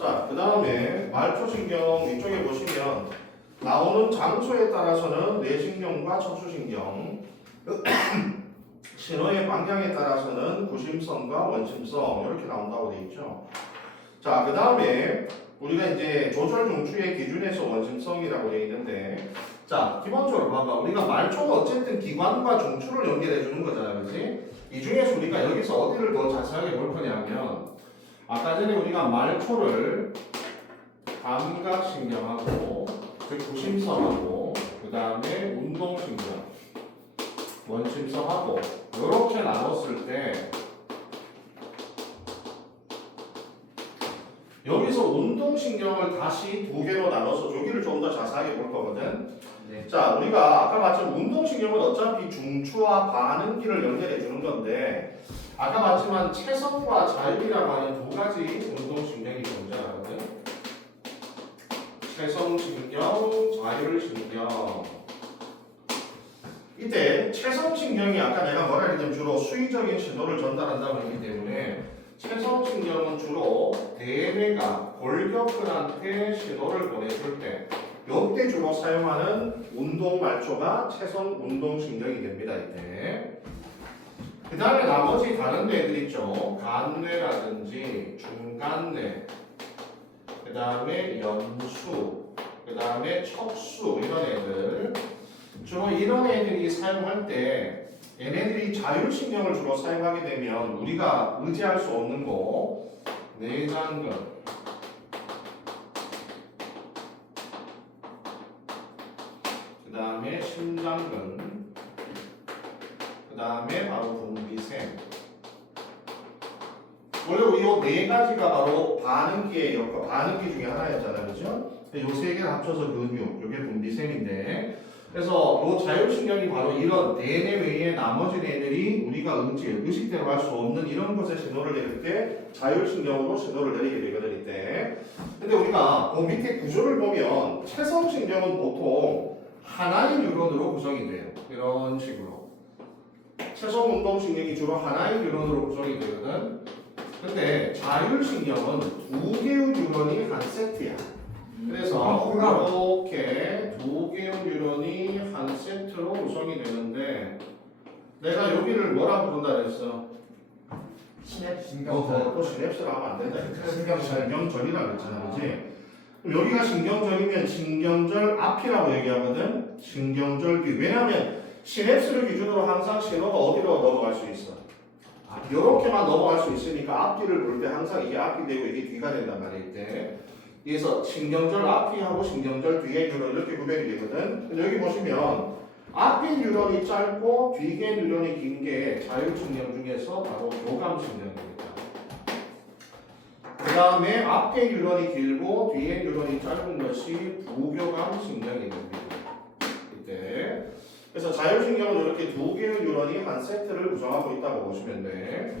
자, 그 다음에 말초신경 이쪽에 보시면 나오는 장소에 따라서는 뇌신경과 척추신경 신호의 방향에 따라서는 구심성과 원심성 이렇게 나온다고 되어 있죠. 자, 그 다음에 우리가 이제 조절 중추의 기준에서 원심성이라고 되어 있는데, 자, 기본적으로 봐봐. 우리가 말초는 어쨌든 기관과 중추를 연결해 주는 거잖아, 그렇지? 이 중에서 우리가 여기서 어디를 더 자세하게 볼 거냐면, 아까 전에 우리가 말초를 감각신경하고, 즉 구심성하고, 그 다음에 운동신경, 원심성하고 이렇게 나눴을 때 여기서 운동신경을 다시 두 개로 나눠서 저기를 좀 더 자세하게 볼 거거든. 네. 자, 우리가 아까 봤지만 운동신경은 어차피 중추와 반응기를 연결해 주는 건데, 아까 봤지만 채성과 자율이라고 하는 두 가지 운동신경이 존재하거든. 채성신경, 자율신경. 이때 채성신경이 아까 내가 뭐라 했냐면 주로 수의적인 신호를 전달한다고 했기 때문에 채성신경은 주로 대뇌가 골격근한테 신호를 보내줄 때 이때 주로 사용하는 운동말초가 채성운동신경이 됩니다. 이때 그 다음에 나머지 다른 뇌들 있죠. 간뇌라든지 중간뇌, 그 다음에 연수, 그 다음에 척수 이런 애들 주로 이런 애들이 사용할 때 얘네들이 자율신경을 주로 사용하게 되면 우리가 의지할 수 없는 거 내장근, 그 다음에 심장근, 그 다음에 바로 분비샘. 원래 이 네 가지가 바로 반응기의 역할, 반응기 중에 하나였잖아요, 그죠? 이 세 개를 합쳐서 근육, 이게 분비샘인데. 그래서 이 자율신경이 바로 이런 대뇌 외에 나머지 뇌들이 우리가 의식대로 할 수 없는 이런 것에 신호를 내릴 때 자율신경으로 신호를 내리게 되거든 이때. 근데 우리가 그 밑에 구조를 보면 채성신경은 보통 하나의 뉴런으로 구성이 돼요. 이런 식으로. 채성운동신경이 주로 하나의 뉴런으로 구성이 되거든. 근데 자율신경은 두 개의 뉴런이 한 세트야. 그래서 이렇게 두 개의 뉴런이 한 세트로 구성이 되는데, 내가 여기를 뭐라고 부른다 그랬어? 신경전. 또 시냅스라고 하면 안 된다. 신경전. 신경전이라고 그랬잖아, 그렇지? 그럼 여기가 신경전이면 신경절 앞이라고 얘기하거든. 신경절 뒤. 왜냐하면 시냅스를 기준으로 항상 신호가 어디로 넘어갈 수 있어? 이렇게만 넘어갈 수 있으니까 앞뒤를 볼 때 항상 이게 앞이 되고 이게 뒤가 된단 말이야 이때. 그래서 신경절 앞뒤하고 신경절 뒤의 뉴런 이렇게 구별이 되거든. 근데 여기 보시면 앞뒤 뉴런이 짧고 뒤에 뉴런이 긴 게 자율신경 중에서 바로 교감신경입니다. 그 다음에 앞에 뉴런이 길고 뒤에 뉴런이 짧은 것이 부교감신경이 됩니다. 이때. 그래서 자율신경은 이렇게 두 개의 뉴런이 한 세트를 구성하고 있다고 보시면 돼.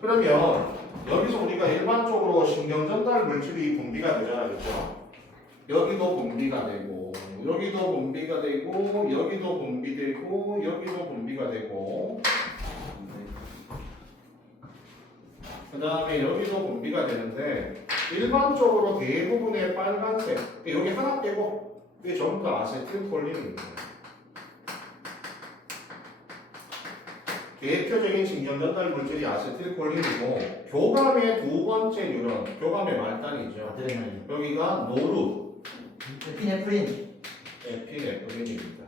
그러면 여기서 우리가 일반적으로 신경전달 물질이 분비가 되잖아요, 그렇죠? 여기도 분비가 되고, 여기도 분비가 되고, 여기도 분비되고, 여기도 분비가 되고, 그 다음에 여기도 분비가 되는데 일반적으로 대부분의 빨간색, 여기 하나 빼고 이게 전부 다 아세틸콜린입니다. 대표적인 신경전달 물질이 아세틸콜린이고, 교감의 두 번째 뉴런, 교감의 말단이죠. 아드레날린. 여기가 노르, 에피네프린. 에피네프린입니다.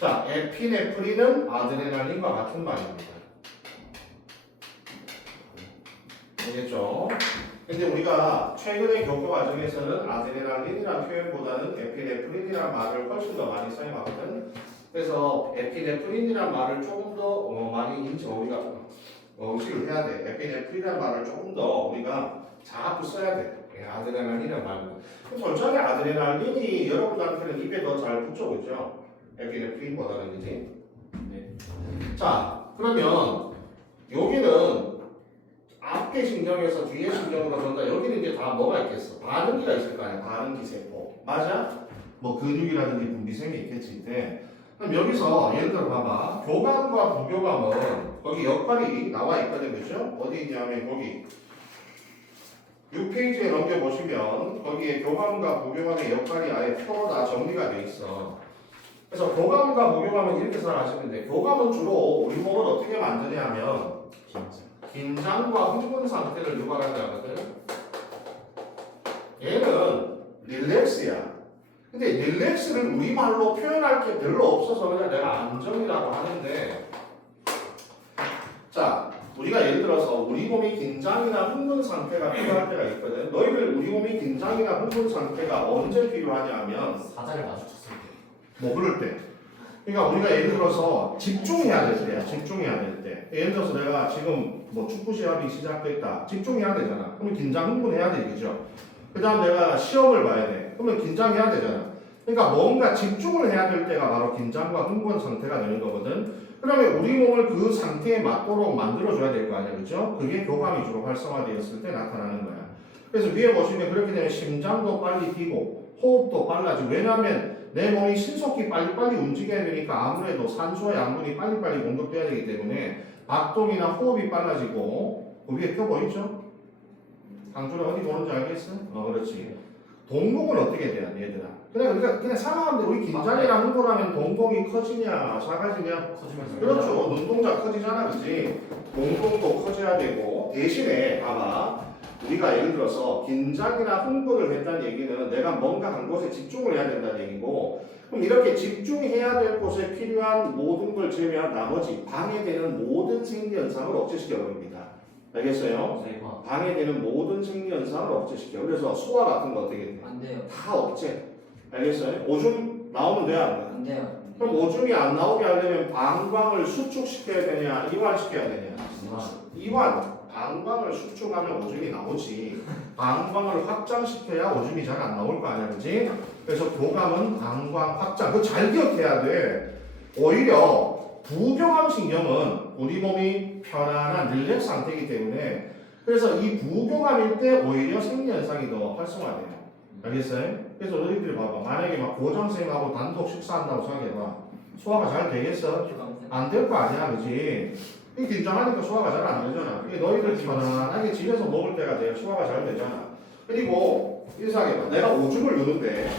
자, 에피네프린은 아드레날린과 같은 말입니다. 알겠죠? 근데 우리가 최근의 교과 과정에서는 아드레날린이라는 표현보다는 에피네프린이라는 말을 훨씬 더 많이 사용하거든. 그래서 에피네프린이라는 말을 조금 더 많이 우리가 의식을 해야 돼. 에피네프린이라는 말을 조금 더 우리가 자꾸 써야 돼. 아드레날린이라는 말고. 솔직하게 아드레날린이 여러분한테는 입에 더 잘 붙죠, 그죠? 에피네프린보다는, 그지? 네. 자, 그러면 여기는 앞에 신경에서 뒤에 신경으로 전다. 여기는 이제 다 뭐가 있겠어? 반응기가 있을 거 아니야. 반응기 세포. 맞아? 뭐 근육이라든지 분비샘이 있겠지. 그럼 여기서 예를 들어 봐봐. 교감과 부교감은 거기 역할이 나와 있거든, 그죠? 어디 있냐면 거기 6페이지에 넘겨보시면 거기에 교감과 부교감의 역할이 아예 표로 다 정리가 돼 있어. 그래서 교감과 부교감은 이렇게 생각하시면 돼. 교감은 주로 우리 몸을 어떻게 만드냐면 긴장과 흥분 상태를 유발하게 하거든. 얘는 릴렉스야. 근데 릴렉스를 우리말로 표현할 게 별로 없어서 그냥 내가 안정이라고 하는데, 자, 우리가 예를 들어서 우리 몸이 긴장이나 흥분 상태가 필요할 때가 있거든. 너희들 우리 몸이 긴장이나 흥분 상태가 언제 필요하냐면 사자를 마주쳤을 때. 뭐 그럴 때. 그러니까 우리가 예를 들어서 집중해야 될 때야. 집중해야 될 때. 예를 들어서 내가 지금 뭐 축구 시합이 시작됐다. 집중해야 되잖아. 그러면 긴장 흥분해야 돼, 그죠? 그 다음 내가 시험을 봐야 돼. 그러면 긴장해야 되잖아. 그러니까 뭔가 집중을 해야 될 때가 바로 긴장과 흥분 상태가 되는 거거든. 그러면 우리 몸을 그 상태에 맞도록 만들어줘야 될 거 아니야, 그죠? 그게 교감이 주로 활성화되었을 때 나타나는 거야. 그래서 위에 보시면 그렇게 되면 심장도 빨리 뛰고 호흡도 빨라지고, 왜냐하면 내 몸이 신속히 빨리빨리 움직여야 되니까 아무래도 산소와 양분이 빨리빨리 공급돼야 되기 때문에 박동이나 호흡이 빨라지고, 그 위에 표 보이죠? 강조는 어디 보는지 알겠어? 그렇지. 동공은 어떻게 돼야 돼, 얘들아? 그냥 상하는데 우리 긴장이랑 흥분하면 동공이 커지냐 작아지냐? 커지면서. 그렇죠. 눈동자 커지잖아, 그렇지? 동공도 커져야 되고, 대신에 봐봐, 우리가 예를 들어서 긴장이나 흥분을 했다는 얘기는 내가 뭔가 한 곳에 집중을 해야 된다는 얘기고, 그럼 이렇게 집중해야 될 곳에 필요한 모든 걸 제외한 나머지 방해되는 모든 생리현상을 억제시켜 버립니다. 알겠어요? 방해되는 모든 생리현상을 억제시켜. 그래서 소화 같은 거 어떻게 돼? 안 돼요. 다 억제. 알겠어요? 오줌 나오면 돼야 안 돼? 안 돼요. 그럼 오줌이 안 나오게 하려면 방광을 수축시켜야 되냐, 이완시켜야 되냐? 이완. 방광을 수축하면 오줌이 나오지. 방광을 확장시켜야 오줌이 잘 안 나올 거 아니야, 그지? 그래서 교감은 방광 확장. 그거 잘 기억해야 돼. 오히려 부교감 신경은 우리 몸이 편안한 릴렉스 상태이기 때문에, 그래서 이 부교감일 때 오히려 생리현상이 더 활성화돼요. 알겠어요? 그래서 너희들이 봐봐. 만약에 막 고장생하고 단독 식사한다고 생각해봐. 소화가 잘 되겠어? 안 될 거 아니야, 그지? 이 긴장하니까 소화가 잘 안 되잖아. 너희들 편안하게 집에서 먹을 때가 제일 소화가 잘 되잖아. 그리고 이상해봐. 내가 오줌을 누는데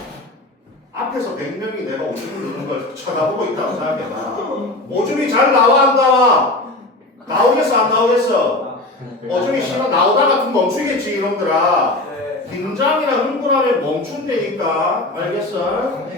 앞에서 100명이 내가 오줌을 누는 걸 쳐다보고 있다고 생각해봐. 오줌이 잘 나와 안 나와? 나오겠어 안 나오겠어? 오줌이 싫어 나오다 같은 멈추겠지 이놈들아. 긴장이나 흥분하면 멈춘다니까. 알겠어?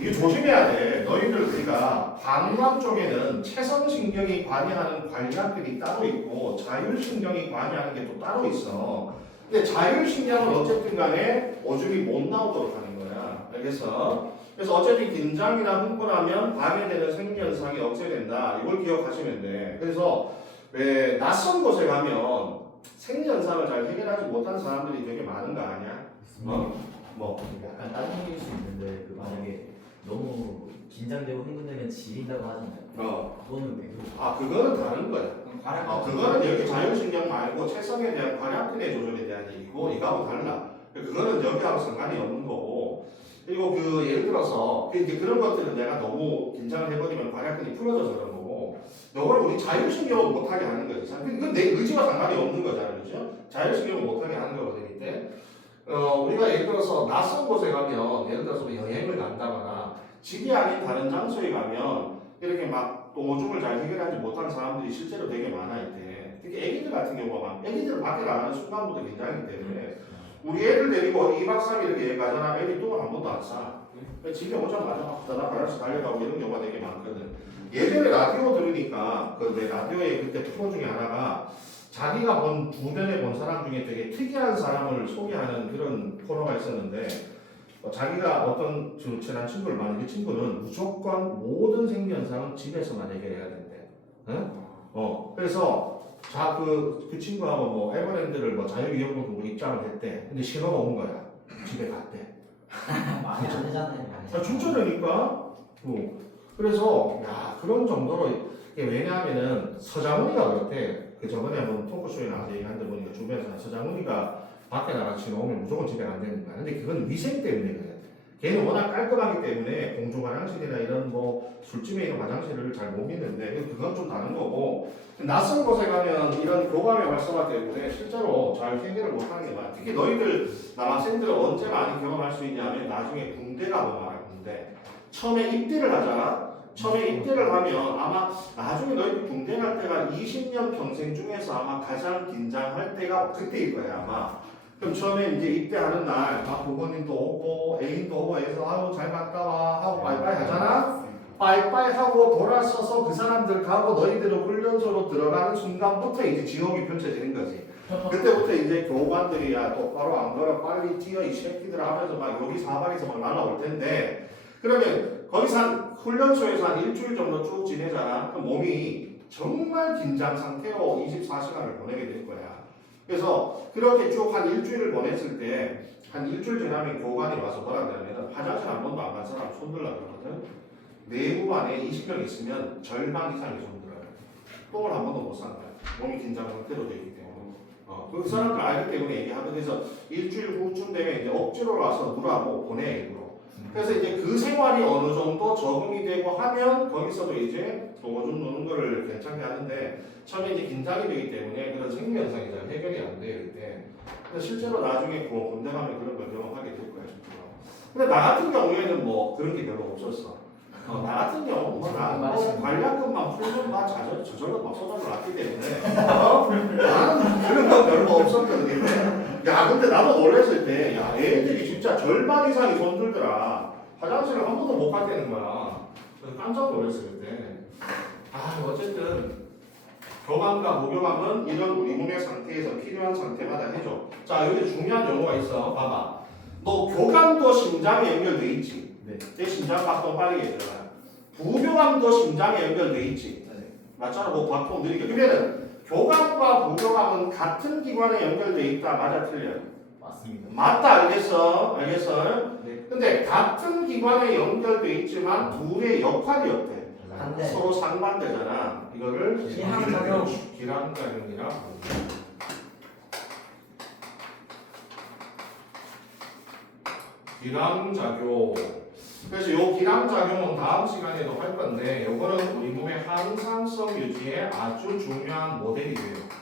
이거 조심해야 돼. 너희들 우리가 방광 쪽에는 체성신경이 관여하는 관리학들이 따로 있고 자율신경이 관여하는 게 또 따로 있어. 근데 자율신경은 어쨌든 간에 오줌이 못 나오도록 하는 거야. 알겠어? 그래서 어쨌든 긴장이나 흥분하면 방해되는 생리현상이 억제된다. 이걸 기억하시면 돼. 그래서 왜 낯선 곳에 가면 생리현상을 잘 해결하지 못한 사람들이 되게 많은 거 아니야? 뭐? 약간 다른 얘기일 수 있는데 그 만약에 너무 긴장되고 흥분되면 지린다고 하잖아요. 그거는 왜 그럴까? 그거는 다른 거야. 그거는 여기 자율신경 말고 체성에 대한 관략근의 조절에 대한 얘기고, 이거하고 달라. 그거는 여기하고 상관이 없는 거고. 그리고 그 예를 들어서 이제 그런 것들은 내가 너무 긴장을 해버리면 관략근이 풀어져서 그런 거고, 이걸 우리 자율신경을 못하게 하는 거지. 이건 내 의지와 상관이 없는 거잖아, 그죠? 자율신경을 못하게 하는 거거든. 이때 우리가 예를 들어서 낯선 곳에 가면, 예를 들어서 여행을 간다거나 집이 아닌 다른 장소에 가면 이렇게 막 또 오줌을 잘 해결하지 못하는 사람들이 실제로 되게 많아 있대. 특히 애기들 같은 경우가 애기들 밖에 나가는 순간부터 긴장이기 때문에 우리 애들 데리고 2박 3일 이렇게 여행 가잖아. 애들 똥을 한 번도 안 싸. 집에 오자마자 막 다다다다씩 달려가고 이런 경우가 되게 많거든. 예전에 라디오 들으니까 내 라디오에 그때 프로 중에 하나가 자기가 주변에 본 사람 중에 되게 특이한 사람을 소개하는 그런 코너가 있었는데, 자기가 어떤 친한 친구를 만난 그 친구는 무조건 모든 생리현상은 집에서만 해결해야 된대. 응? 그래서 그 친구하고 뭐 에버랜드를 자유이용권 두고 입장을 했대. 근데 신호가 온 거야. 집에 갔대. 많이 안 되잖아요. 진짜라니까. 그래서 그런 정도로 이게 왜냐하면은 서장훈이가 그랬대. 그 저번에 한번 토크쇼에 나와서 얘기하는데 보니까 주변에서 서장훈이가 밖에 나가 지나오면 무조건 집에 안 되는 거야. 근데 그건 위생 때문에 그래. 걔는 워낙 깔끔하기 때문에 공중 화장실이나 이런 뭐 술집에 있는 화장실을 잘 못 믿는데 그건 좀 다른 거고 낯선 곳에 가면 이런 교감의 활성화 때문에 실제로 잘 해결을 못하는 게 많아. 특히 너희들 남학생들은 언제 많이 경험할 수 있냐면 나중에 군대 가면 말이야. 군대 처음에 입대를 하잖아. 처음에 입대를 하면 아마 나중에 너희들 군대 갈 때가 20년 평생 중에서 아마 가장 긴장할 때가 그때일 거야 아마. 그럼 처음에 이제 입대하는 날, 부모님도 오고, 애인도 오고 해서, 아유, 잘 갔다 와, 하고 빠이빠이 하잖아? 빠이빠이 하고 돌아서서 그 사람들 가고 너희들은 훈련소로 들어가는 순간부터 이제 지옥이 펼쳐지는 거지. 그때부터 이제 교관들이 야, 똑바로 안 걸어, 빨리 뛰어, 이 새끼들 하면서 막 여기 사방에서 막 날아올 텐데, 그러면 거기서 훈련소에서 한 일주일 정도 쭉 지내잖아? 그럼 몸이 정말 긴장 상태로 24시간을 보내게 될 거야. 그래서 그렇게 쭉 한 일주일을 보냈을 때 한 일주일 지나면 교관이 와서 뭐라 그러냐면 화장실 한 번도 안 간 사람 손들라 그러거든. 내부반에 20명 있으면 절반 이상이 손들어요. 똥을 한 번도 못 싼 거야. 몸이 긴장 상태로 되기 때문에. 그 사람들 알기 때문에 얘기하거든. 그래서 일주일 후쯤 되면 이제 억지로 와서 누라고 보내 일부러. 그래서 이제 그 생활이 어느 정도 적응이 되고 하면 거기서도 이제 좀 노는 거를 괜찮게 하는데 처음에 이제 긴장이 되기 때문에 그런 생리현상이 잘 해결이 안 돼요 이때. 근데 실제로 나중에 군대 가면 그런 걸 경험하게 될 거야 실제로. 근데 나 같은 경우에는 뭐 그런 게 별로 없었어. 나 같은 경우 뭐 관략근만 풀면 막 저절로 막 쏟아져 났기 때문에 나는 그런 거 별로 없었거든. 야 근데 나도 놀랐을 때 야 애들이 진짜 절반 이상이 손들더라. 화장실을 한 번도 못 갔다는 거야. 그래서 깜짝 놀랐을 때. 어쨌든 교감과 무교감은 이런 우리 몸의 상태에서 필요한 상태마다 해줘. 자 여기 중요한 용어가 있어. 봐봐. 너 교감도 심장에 연결돼 있지. 네. 내 심장 박동 빠르게 들어가. 부교감도 심장에 연결돼 있지. 네. 맞잖아. 뭐 박동 느리게. 그러면은 교감과 부교감은 같은 기관에 연결돼 있다. 맞아 틀려? 맞습니다. 맞다. 알겠어? 알겠어? 네. 근데 같은 기관에 연결돼 있지만 둘의 역할이 어때? 한데 서로 상반되잖아. 이거를 기항작용. 기항작용이라고. 기항작용. 그래서 요 기항작용은 다음 시간에도 할 건데 요거는 우리 몸의 항상성 유지에 아주 중요한 모델이에요.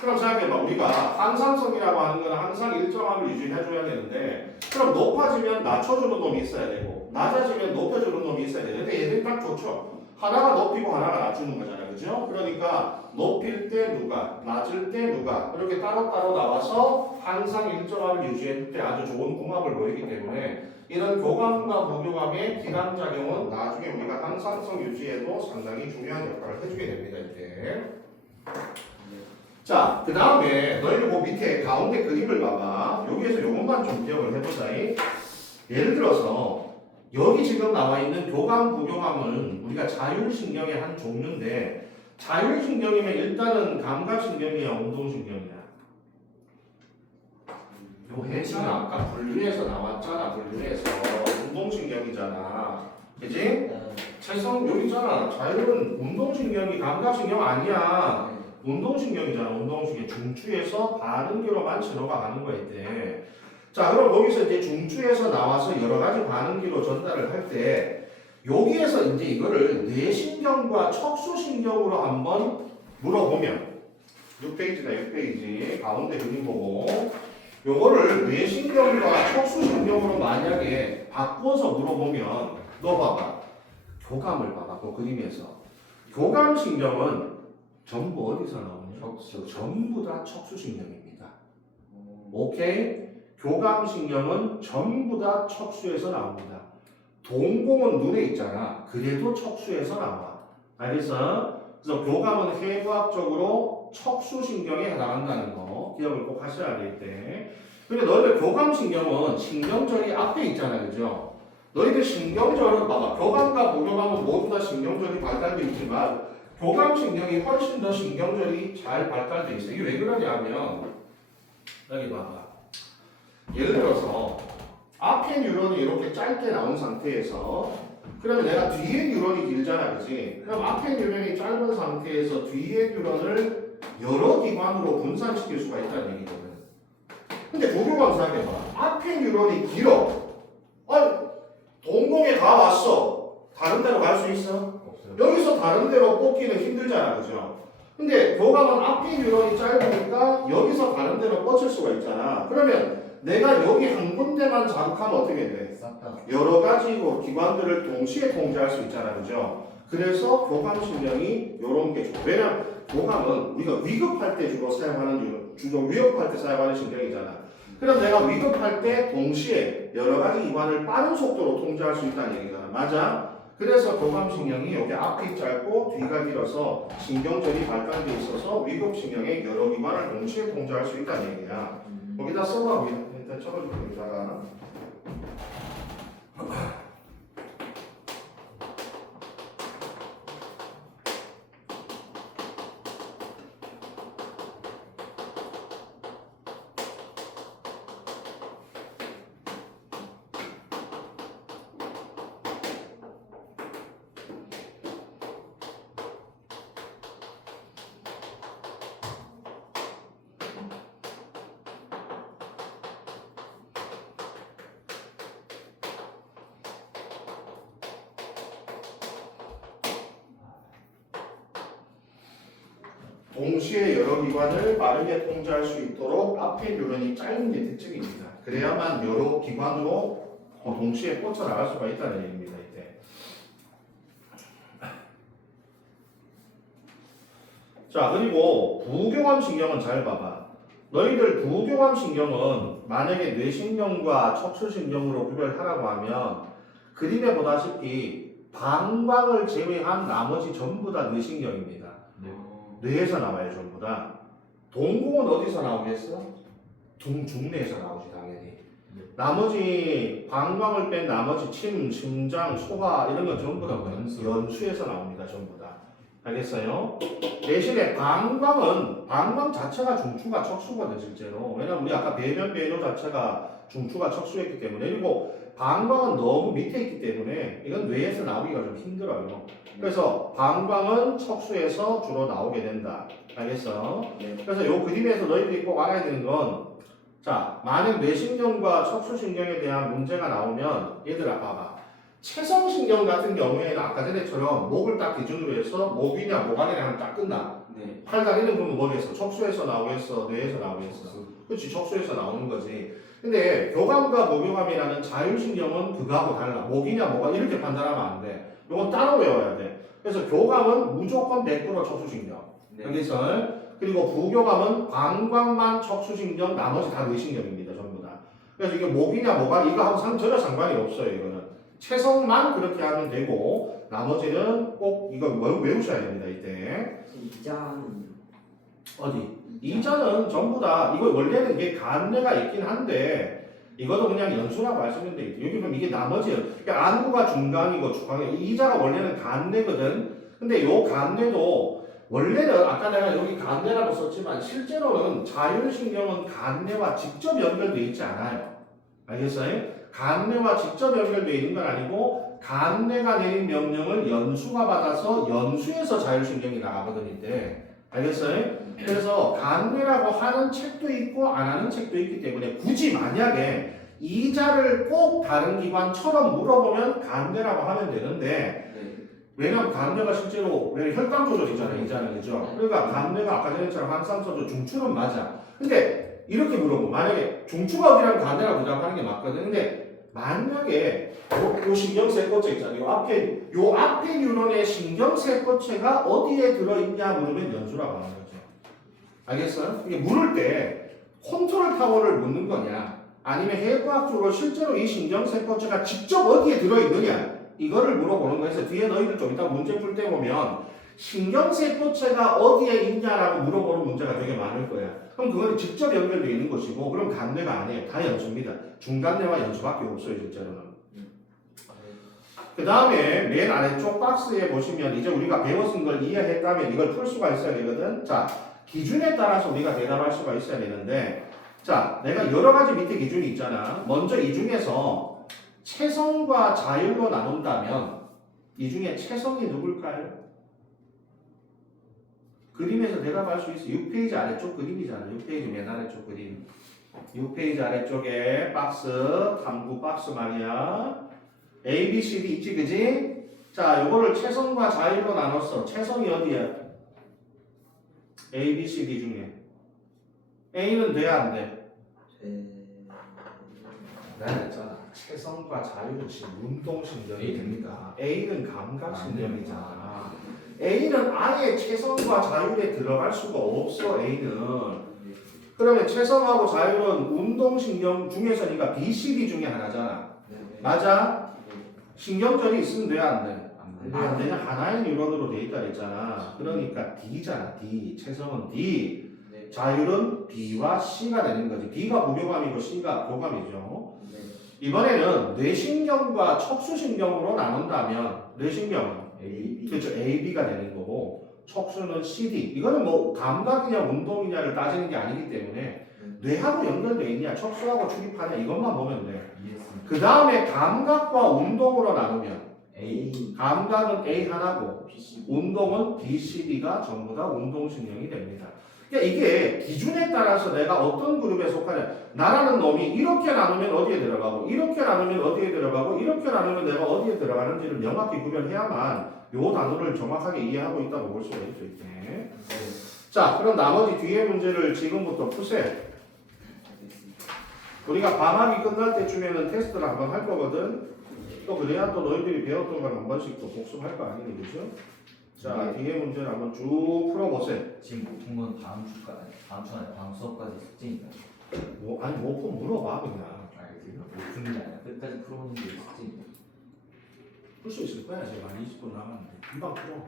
그럼 생각해봐. 우리가 항상성이라고 하는 건 항상 일정함을 유지해줘야 되는데 그럼 높아지면 낮춰주는 놈이 있어야 되고 낮아지면 높여주는 놈이 있어야 되는데 얘들이 딱 좋죠. 하나가 높이고 하나가 낮추는 거잖아요. 그죠? 그러니까 높일 때 누가 낮을 때 누가 이렇게 따로따로 나와서 항상 일정함을 유지할 때 아주 좋은 궁합을 보이기 때문에 이런 교감과 무교감의 기항작용은 나중에 우리가 항상성 유지에도 상당히 중요한 역할을 해주게 됩니다. 이때. 자, 그 다음에 너희들 그 밑에 가운데 그림을 봐봐. 여기에서 요것만 좀 기억을 해보자. 예를 들어서 여기 지금 나와 있는 교감, 부교감은 우리가 자율신경의 한 종류인데 자율신경이면 일단은 감각신경이야, 운동신경이야. 요 해잖아. 아까 분류해서 나왔잖아. 분류해서 운동신경이잖아. 그지? 최성 여기잖아. 자율은 운동신경이 감각신경 아니야. 운동신경이잖아. 운동신경. 중추에서 반응기로만 신호가 가는 거야 이때. 자 그럼 거기서 이제 중추에서 나와서 여러 가지 반응기로 전달을 할 때 여기에서 이제 이거를 뇌신경과 척수신경으로 한번 물어보면 6페이지다 6페이지 가운데 그림 보고 요거를 뇌신경과 척수신경으로 만약에 바꿔서 물어보면 너 봐봐. 교감을 봐봐. 그 그림에서 교감신경은 전부 어디서 나오냐? 전부 다 척수신경입니다. 오케이? 교감신경은 전부 다 척수에서 나옵니다. 동공은 눈에 있잖아. 그래도 척수에서 나와. 알겠어? 그래서 교감은 해부학적으로 척수신경에 해당한다는 거 기억을 꼭 하셔야 될 때. 근데 너희들 교감신경은 신경절이 앞에 있잖아. 그죠? 너희들 신경절은 봐봐. 교감과 무교감은 모두 다 신경절이 발달되어 있지만 교감신경이 훨씬 더 신경절이 잘 발달되어 있어. 이게 왜 그러냐면 여기 봐봐. 예를 들어서 앞에 뉴런이 이렇게 짧게 나온 상태에서 그러면 내가 뒤에 뉴런이 길잖아. 그치? 그럼 앞에 뉴런이 짧은 상태에서 뒤에 뉴런을 여러 기관으로 분산시킬 수가 있다는 얘기거든. 근데 부교감 생각해봐. 앞에 뉴런이 길어. 아니, 동공에 다 왔어. 다른 데로 갈 수 있어? 없어요. 여기서 다른 데로 뻗기는 힘들잖아, 그죠? 근데 교감은 앞에 뉴런이 짧으니까 여기서 다른 데로 뻗칠 수가 있잖아. 그러면 내가 여기 한 군데만 자극하면 어떻게 돼? 싹다 여러 가지 기관들을 동시에 통제할 수 있잖아, 그죠? 그래서 교감신경이 이런 게 좋아. 왜냐면 교감은 우리가 위급할 때 주로 사용하는 주로 위협할 때 사용하는 신경이잖아. 그럼 내가 위급할 때 동시에 여러 가지 기관을 빠른 속도로 통제할 수 있다는 얘기잖아. 맞아? 그래서 교감신경이 여기 앞이 짧고 뒤가 길어서 신경절이 발달돼 있어서 위급신경의 여러 기관을 동시에 통제할 수 있다는 얘기야. 거기다 써봐. 일단 적어줄게. 여기다가. 동시에 여러 기관을 빠르게 통제할 수 있도록 앞에 뉴런이 짧은 게 특징입니다. 그래야만 여러 기관으로 동시에 뻗쳐나갈 수가 있다는 얘기입니다. 이때. 자, 그리고 부교감 신경은 잘 봐봐. 너희들 부교감 신경은 만약에 뇌신경과 척추신경으로 구별하라고 하면 그림에 보다시피 방광을 제외한 나머지 전부 다 뇌신경입니다. 뇌에서 나와요, 전부 다. 동공은 어디서 나오겠어? 중뇌에서 나오지, 당연히. 나머지 방광을 뺀 나머지 침, 심장, 소화 이런 건 전부 다 연수에서 나옵니다, 전부 다. 알겠어요? 대신에 방광 자체가 중추가 척수거든, 실제로. 왜냐면 우리 아까 배변 배뇨 자체가 중추가 척수였기 때문에. 그리고 방광은 너무 밑에 있기 때문에 이건 뇌에서 나오기가 좀 힘들어요. 그래서 방광은 척수에서 주로 나오게 된다. 알겠어? 그래서 이 그림에서 너희들이 꼭 알아야 되는 건, 자, 만약 뇌신경과 척수신경에 대한 문제가 나오면 얘들아 봐봐. 체성신경 같은 경우에는 아까 전에처럼 목을 딱 기준으로 해서 목이냐 목안이냐 하면 딱 끝나. 팔다리는 그러면 뭐겠어? 척수에서 나오겠어? 뇌에서 나오겠어? 그렇지, 척수에서 나오는 거지. 근데 교감과 무교감이라는 자율신경은 그거하고 달라. 목이냐 목안 이렇게 판단하면 안 돼. 이건 따로 외워야 돼. 그래서 교감은 무조건 100% 척수신경. 여기서 그리고 부교감은 방광만 척수신경, 나머지 다 뇌신경입니다, 전부 다. 그래서 이게 목이냐 목안 이거하고 전혀 상관이 없어요. 이거는 체성만 그렇게 하면 되고 나머지는 꼭 이거 외우셔야 됩니다. 이때 이자는 어디? 이자는 전부 다 이거 원래는 이게 간뇌가 있긴 한데 이것도 그냥 연수라고 하시면 돼. 여기 보면 이게 나머지 그러니까 안구가 중간이고 주광이 이자가 원래는 간뇌거든. 근데 요 간뇌도 원래는 아까 내가 여기 간뇌라고 썼지만 실제로는 자율신경은 간뇌와 직접 연결돼 있지 않아요. 알겠어요? 간뇌와 직접 연결되어 있는 건 아니고 간뇌가 내린 명령을 연수가 받아서 연수에서 자율신경이 나가거든 이때. 알겠어요? 그래서 간뇌라고 하는 책도 있고 안 하는 책도 있기 때문에 굳이 만약에 이자를 꼭 다른 기관처럼 물어보면 간뇌라고 하면 되는데 왜냐면 간뇌가 실제로 혈당 조절이잖아요. 이자는 그죠? 그러니까 간뇌가 아까 전에처럼 항상 써도 중추는 맞아. 근데 이렇게 물어보면 만약에 중추가 어디라면 간뇌라고 대답하는 게 맞거든. 근데 만약에 요 신경세포체 있잖아요. 요 앞에 뉴런의 신경세포체가 어디에 들어있냐 물으면 연수라고 하는 거죠. 알겠어요? 이게 물을 때 컨트롤 타워를 묻는 거냐 아니면 해부학적으로 실제로 이 신경세포체가 직접 어디에 들어있느냐 이거를 물어보는 거에서 뒤에 너희들 좀 이따 문제 풀 때 보면 신경세포체가 어디에 있냐라고 물어보는 문제가 되게 많을 거야. 그럼 그거는 직접 연결되어 있는 것이고 그럼 간뇌가 아니에요. 다 연수입니다. 중간뇌와 연수밖에 없어요. 실제로는. 그 다음에 맨 아래쪽 박스에 보시면 이제 우리가 배웠은 걸 이해했다면 이걸 풀 수가 있어야 되거든. 자, 기준에 따라서 우리가 대답할 수가 있어야 되는데 자, 내가 여러 가지 밑에 기준이 있잖아. 먼저 이 중에서 체성과 자율로 나눈다면 이 중에 체성이 누굴까요? 그림에서 대답할 수 있어. 6페이지 아래쪽 그림이잖아. 6페이지 맨 아래쪽 그림. 6페이지 아래쪽에 박스, 탐구 박스 말이야. A, B, C, D 있지, 그지? 자, 요거를 최성과 자유로 나눴어. 최성이 어디야? A, B, C, D 중에. A는 돼, 안 돼? 내가 했잖아. 최성과 자유는 지금 운동신경이 됩니다. A는 감각신경이잖아. A는 아예 최성과 자율에 들어갈 수가 없어, A는. 그러면 최성하고 자율은 운동신경 중에서니까 B, C, D 중에 하나잖아. 맞아? 신경절이 있으면 돼, 안 돼? 안 되냐? 하나의 뉴런으로 돼 있다 그랬잖아. 그러니까 D잖아, D. 최성은 D. 자율은 B와 C가 되는 거지. B가 부교감이고 C가 교감이죠. 이번에는 뇌신경과 척수신경으로 나눈다면 뇌신경은 A, 그렇죠. A, B가 되는 거고 척수는 C, D. 이거는 뭐 감각이냐 운동이냐를 따지는 게 아니기 때문에 뇌하고 연결되어 있냐 척수하고 출입하냐 이것만 보면 돼. 이해했습니다. 그 다음에 감각과 운동으로 나누면 A, 감각은 A 하나고 운동은 B, C, D가 전부 다 운동신경이 됩니다. 그러니까 이게 기준에 따라서 내가 어떤 그룹에 속하냐. 나라는 놈이 이렇게 나누면 어디에 들어가고 이렇게 나누면 어디에 들어가고 이렇게 나누면 내가 어디에 들어가는지를 명확히 구별해야만 요 단어를 정확하게 이해하고 있다고 볼 수가 있겠네. 자, 그럼 나머지 뒤에 문제를 지금부터 푸세요. 우리가 방학이 끝날 때쯤에는 테스트를 한번 할 거거든. 또 그래야 또 너희들이 배웠던 걸 한 번씩 또 복습할 거 아니니, 그죠? 자, 뒤에 문제를 한번 쭉 풀어보세요. 지금 못 푼 건 다음 주 안에 다음 수업까지 숙제인가요? 뭐, 아니, 뭐 물어봐, 그냥. 알겠습니다. 못 푸는 게 아니라 끝까지 풀어보는 게 숙제입니다. 풀 수 있을 거야, 제가 한 20분 남았는데. 금방 풀어.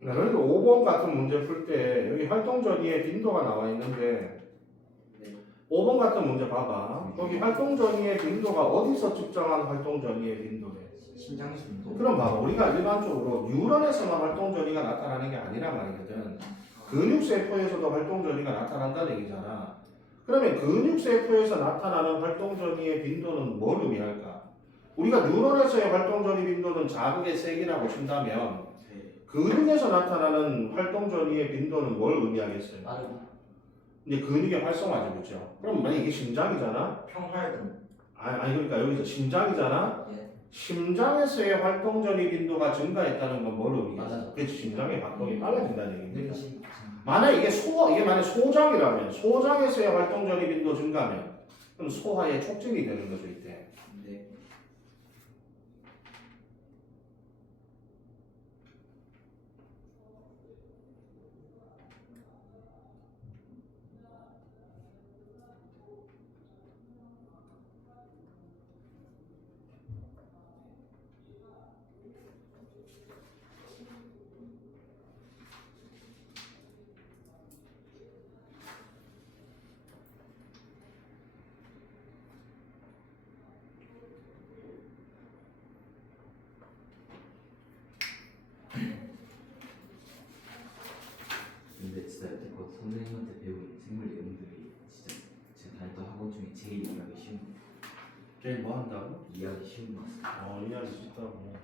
너희들 5번 같은 문제 풀 때 여기 활동 전이에 빈도가 나와 있는데 5번 같은 문제 봐봐. 여기 활동 전이의 빈도가 어디서 측정한 활동 전이의 빈도래? 심장 신도. 그럼 봐봐. 우리가 일반적으로 뉴런에서만 활동 전이가 나타나는 게 아니란 말이거든. 근육세포에서도 활동 전이가 나타난다는 얘기잖아. 그러면 근육세포에서 나타나는 활동 전이의 빈도는 뭘 의미할까? 우리가 뉴런에서의 활동 전이 빈도는 자극의 세기라고 친다면 근육에서 나타나는 활동 전이의 빈도는 뭘 의미하겠어요? 빠르고. 이제 근육의 활성화죠, 그렇죠? 그럼 만약 이게 심장이잖아. 평활근. 아니 그러니까 여기서 심장이잖아. 예. 심장에서의 활동 전이 빈도가 증가했다는 건 뭘 의미겠어? 맞아요. 그렇지, 심장의 박동이 빨라진다는 얘기입니다. 심. 만약 이게 만약 소장이라면 소장에서의 활동 전이 빈도 증가하면 그럼 소화에 촉진이 되는 거죠, 이때. 네. 근데 진짜 여태껏 선생님한테 배운 생물 내용들이 진짜 제가 다녔던 학원 중에 제일 이해하기 쉬운 거. 제일 뭐 한다고? 이해하기 쉬운 거 같습니다. 이해할 수 있다고.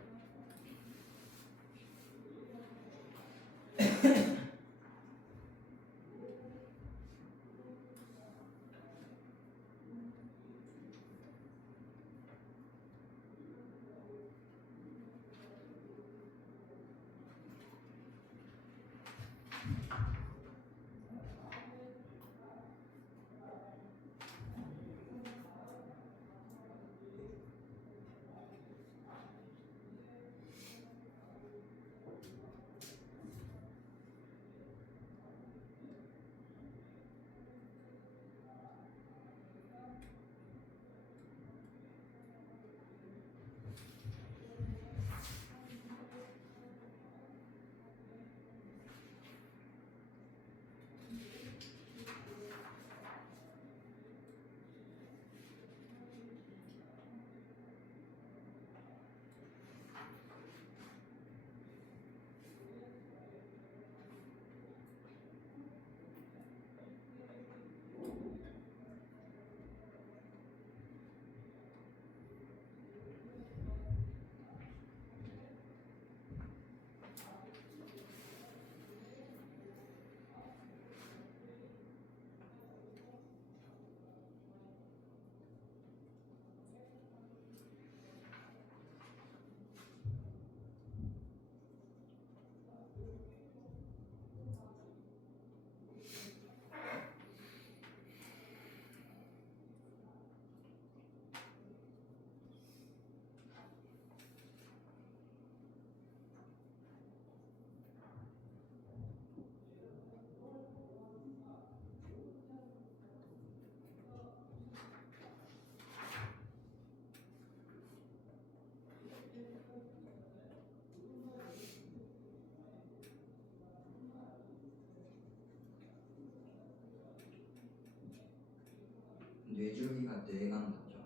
뇌줄기가 뇌간 거죠.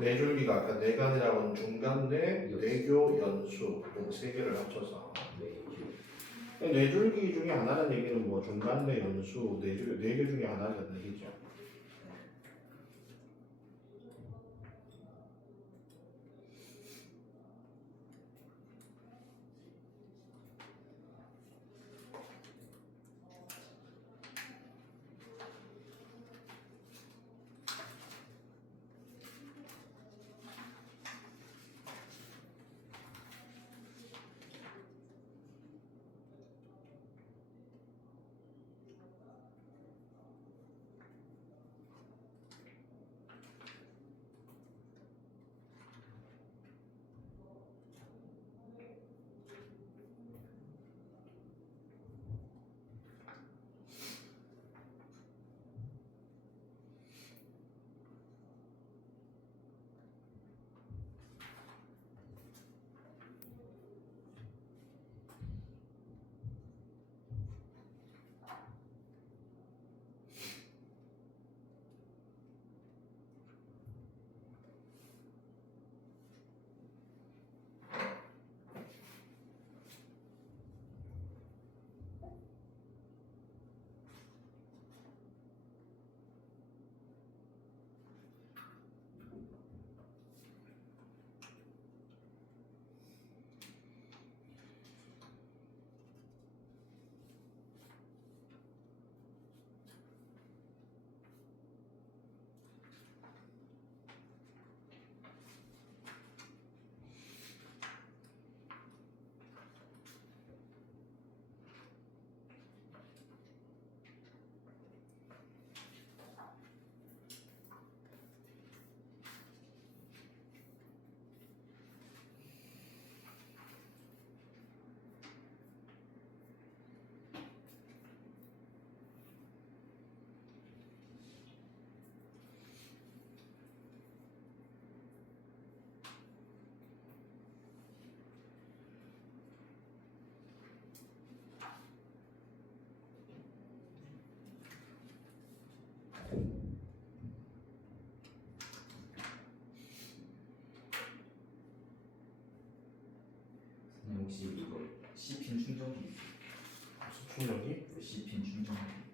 뇌줄기가 아까 뇌간이라고는 중간뇌, 뇌교, 연수 세 개를 합쳐서 뇌줄기 중에 하나는 얘기는 뭐 중간뇌, 연수, 뇌교 중에 하나는 얘기죠. 혹시 이거 C핀 충전기 있어요? 충전기? C핀 충전기